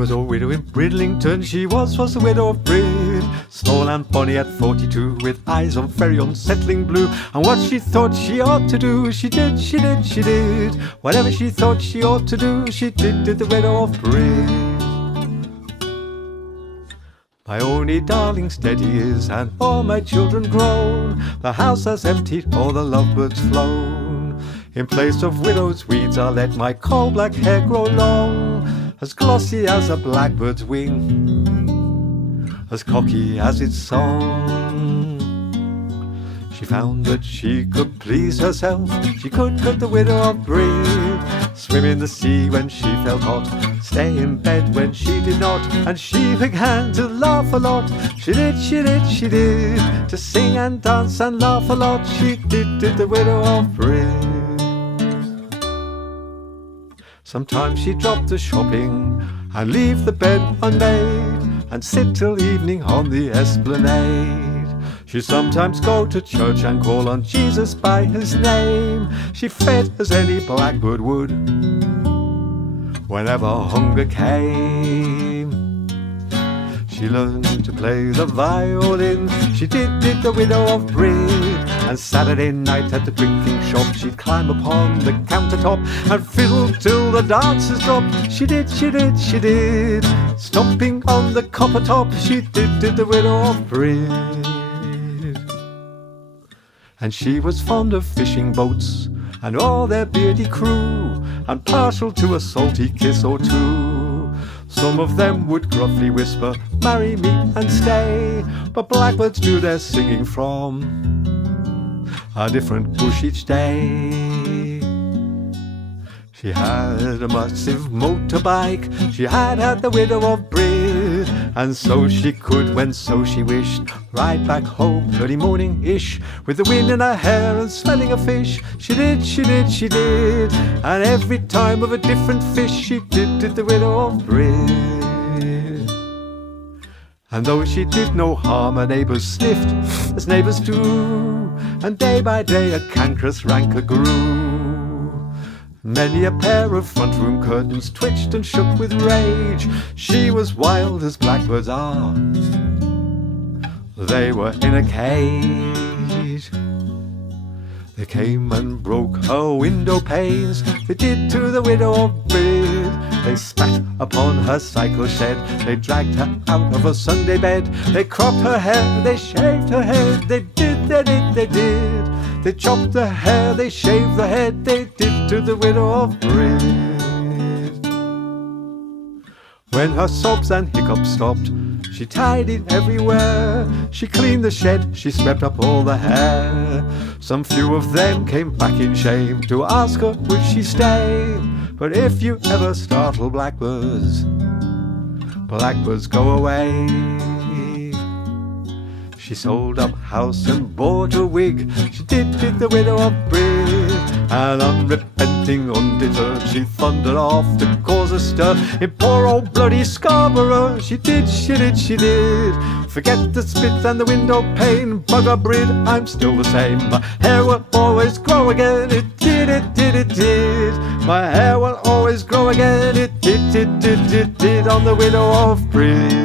was a widow in Bridlington, she was the widow of Brid. Small and bonny at 42, with eyes of very unsettling blue. And what she thought she ought to do, she did. Whatever she thought she ought to do, she did the widow of Brid. My only darling steady is, and all my children grown. The house has emptied, all the lovebirds flown. In place of widow's weeds, I'll let my coal-black hair grow long, as glossy as a blackbird's wing, as cocky as its song. She found that she could please herself, she could the widow of Brid. Swim in the sea when she felt hot, stay in bed when she did not, and she began to laugh a lot. She did, to sing and dance and laugh a lot. She did the widow of Brid. Sometimes she'd drop the shopping and leave the bed unmade, and sit till evening on the esplanade. She'd sometimes go to church and call on Jesus by his name. She fed as any blackbird would whenever hunger came. She learned to play the violin, she did the widow of Brid. And Saturday night at the drinking shop, she'd climb upon the countertop and fiddle till the dancers dropped. She did, stomping on the copper top, she did the widow of Brid. And she was fond of fishing boats and all their beardy crew, and partial to a salty kiss or two. Some of them would gruffly whisper, marry me and stay, but blackbirds do their singing from a different bush each day. She had a massive motorbike, she had the widow of Brid, and so she could, when so she wished, ride back home early morning-ish, with the wind in her hair and smelling of fish. She did, and every time of a different fish, she did the widow of Brid. And though she did no harm, her neighbours sniffed, as neighbours do, and day by day a cankerous rancor grew. Many a pair of front room curtains twitched and shook with rage. She was wild as blackbirds are, they were in a cage. They came and broke her window panes, they did to the widow of Brid. They spat upon her cycle shed, they dragged her out of her Sunday bed. They cropped her hair, they shaved her head, they did. They chopped the hair, they shaved the head, they did to the widow of Brid. When her sobs and hiccups stopped, she tidied everywhere. She cleaned the shed, she swept up all the hair. Some few of them came back in shame to ask her would she stay. But if you ever startle blackbirds, blackbirds go away. She sold up house and bought a wig, she did the widow of Brid. And unrepenting, undeterred, she thundered off to cause a stir in poor old bloody Scarborough. She did. Forget the spit and the window pane, bugger Brid, I'm still the same. My hair will always grow again, it did. My hair will always grow again, it did on the widow of Brid.